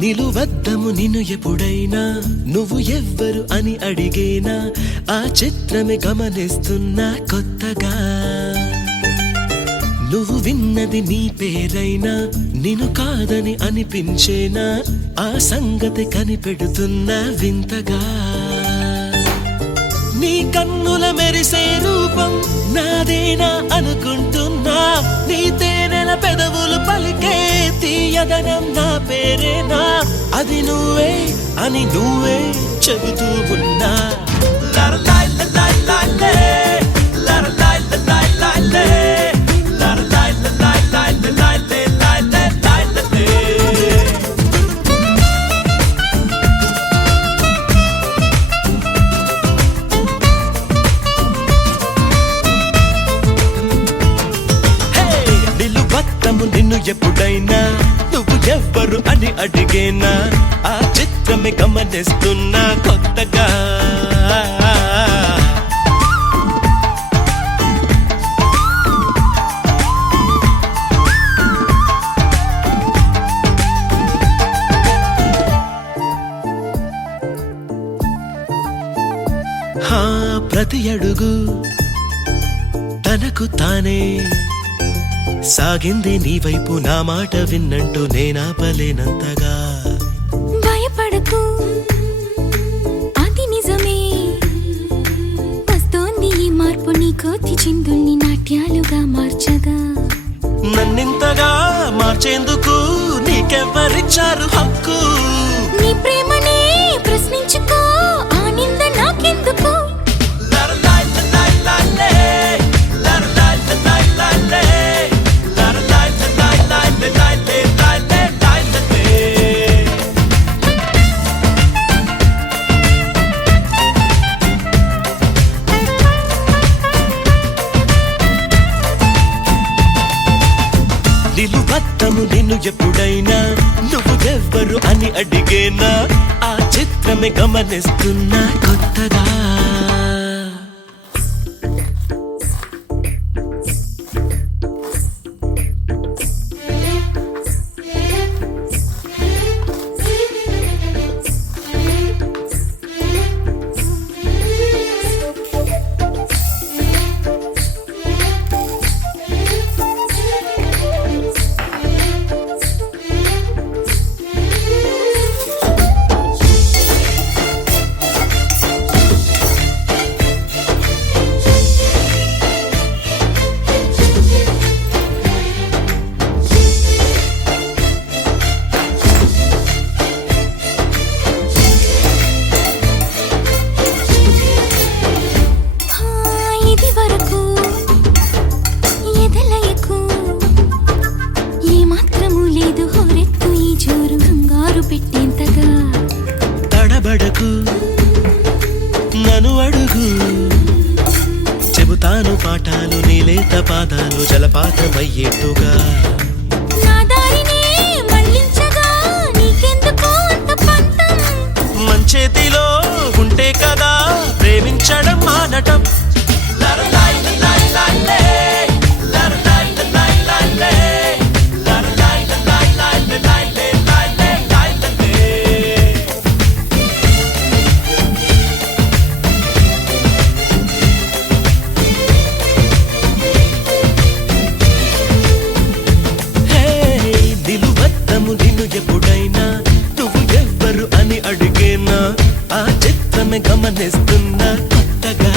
నిలువద్దము నిన్ను ఎప్పుడైనా నువ్వు ఎవ్వరు అని అడిగేనా ఆ చిత్రమే గమనిస్తున్నా కొత్తగా నువ్వు విన్నది నీ పేరైనా నిన్ను కాదని అనిపించేనా ఆ సంగతి కనిపెడుతున్నా వింతగా నీ కన్నుల మెరిసే రూపం నాదేనా అనుకుంటున్నా నీ తేనెల పెదవులు పలికే తీయదనం నా పేరేనా అది నువ్వే అని నువ్వే చెబుతూ ఉన్నా నిన్ను ఎప్పుడైనా నువ్వు ఎవ్వరు అని అడిగేనా ఆ చిత్రమే గమనిస్తున్నా కొత్తగా ప్రతి అడుగు తనకు తానే సాగింది నీ వైపు నా మాట విన్నంటూ నేనాపలేనంతగా భయపడకు అది నిజమే వస్తోంది ఈ మార్పు నీ కోతి చిందుల్ని నాట్యాలుగా మార్చగా నన్నింతగా మార్చేందుకు నీకెవ్వరిచ్చారు హక్కు నీ ప్రేమనే ప్రశ్నించుకో ఆ నింద నాకెందుకు నిలువద్దము నిన్ను ఎప్పుడైనా నువ్వు ఎవ్వరు అని అడిగేనా ఆ చిత్రమే గమనిస్తున్నా కొత్తగా తడబడకు నన్ను అడుగు చెబుతాను పాఠాలు నీలేత పాదాలు జలపాతమయ్యేట్టుగా మంచేతిలో ఉంటే కదా ప్రేమించడం మానటం నిన్ను ఎప్పుడైనా నువ్వు ఎవ్వరు అని అడిగేనా ఆ చిత్రమే గమనిస్తున్నా కొత్తగా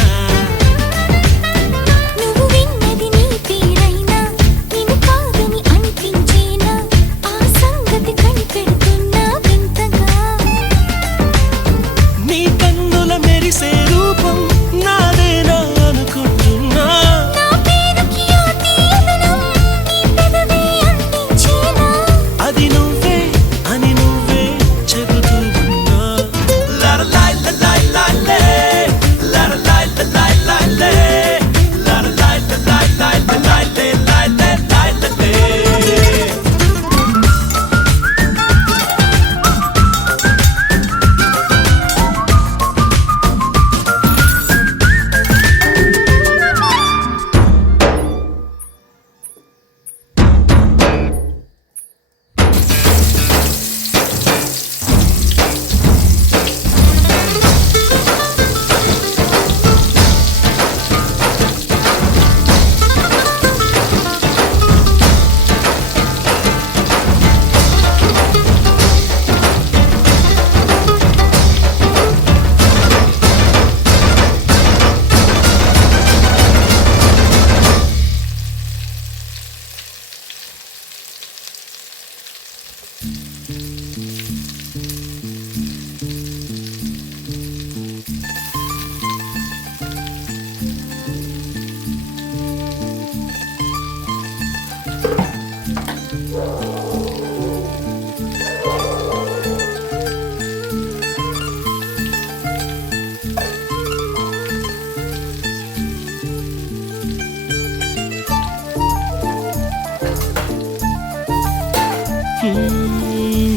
నీ కన్నుల మెరిసే రూపం నాదేనా అనుకుంటున్నా అది నువ్వే అని నువ్వే చెబుతూ ఉన్నా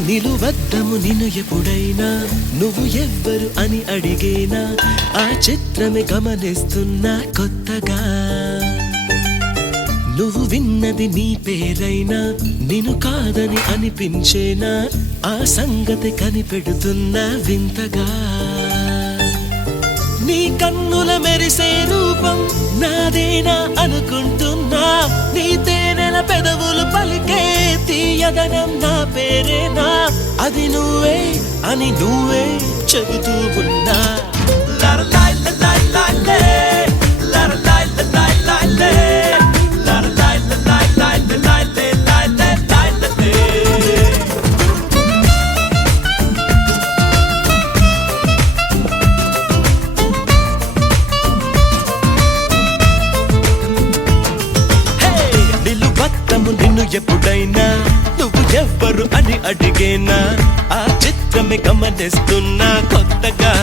నిలువద్దము నిన్ను ఎప్పుడైనా నువ్వు ఎవ్వరు అని అడిగేనా ఆ చిత్రమే గమనిస్తున్నా కొత్తగా నువ్వు విన్నది నీ పేరైనా నిన్ను కాదని అనిపించేనా ఆ సంగతి కనిపెడుతున్నా వింతగా నీ కన్నుల మెరిసే రూపం నాదేనా అనుకుంటున్నా నీ తేనెల పెదవులు పలికే తీయదనం నా పేరేనా అది నువ్వే అని నువ్వే చెబుతూ ఉన్నా లరలాయ్ లలాయ్ లాలే, లరలాయ్ లలాయ్ లాలే, లరలాయ్ లలాయ్ లాలే, లాలే, లాలే, లాలే. నిలువద్దము నిన్ను ఎప్పుడైనా నువ్వు ఎవ్వరు అని అడిగేనా ఆ చిత్రమే గమనిస్తున్నా కొత్తగా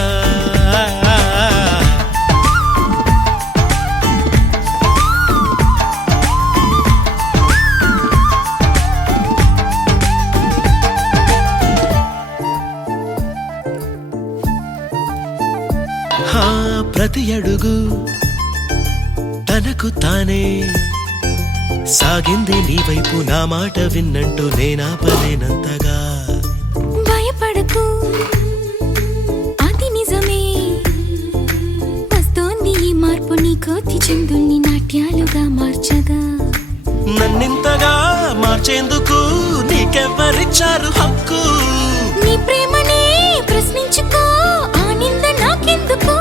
ప్రతి అడుగు తనకు తానే సాగింది నీ వైపు నా మాట విన్నంటూ నేనాపలేనంతగా భయపడకు అది నిజమే వస్తోంది ఈ మార్పు నీ కోతి చిందుల్ని నాట్యాలుగా మార్చగా నన్నింతగా మార్చేందుకు నీకెవ్వరిచ్చారు హక్కు నీ ప్రేమనే ప్రశ్నించుకో ఆ నింద నాకెందుకు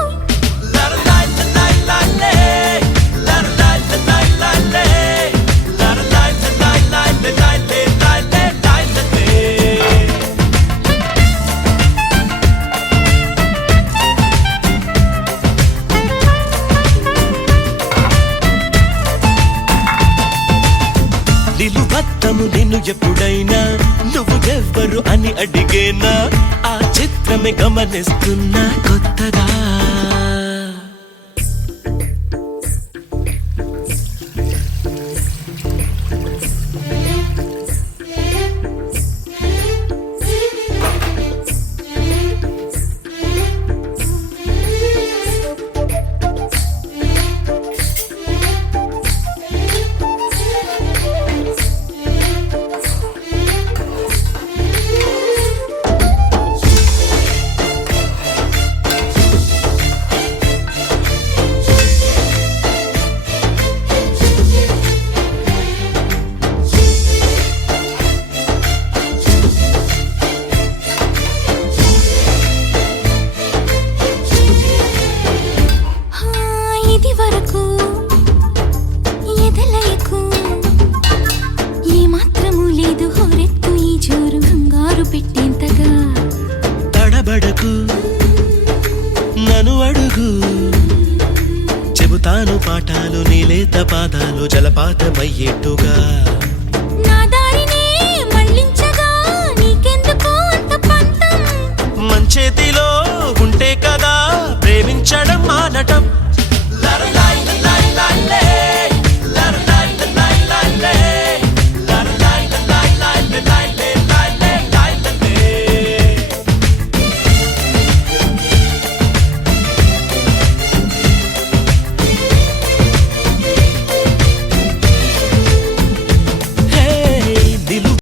లరలాయ్ లలాయ్ లాలే, లరలాయ్ లలాయ్ లాలే, లరలాయ్ లలాయ్ లాలే, లాలే, లాలే, లాలే. నిలువద్దము నిన్ను ఎప్పుడైనా నువ్వు ఎవ్వరు అని అడిగేనా ఆ చిత్రమే గమనిస్తున్నా కొత్తగా ఇది వరకు ఎదలయకు ఏ మాత్రము లేదు హోరెత్తు ఈ జోరు కంగారు పెట్టేంతగా తడబడకు నన్ను అడుగు చెబుతాను పాఠాలు నీలేత పాదాలు జలపాతమయ్యేట్టుగా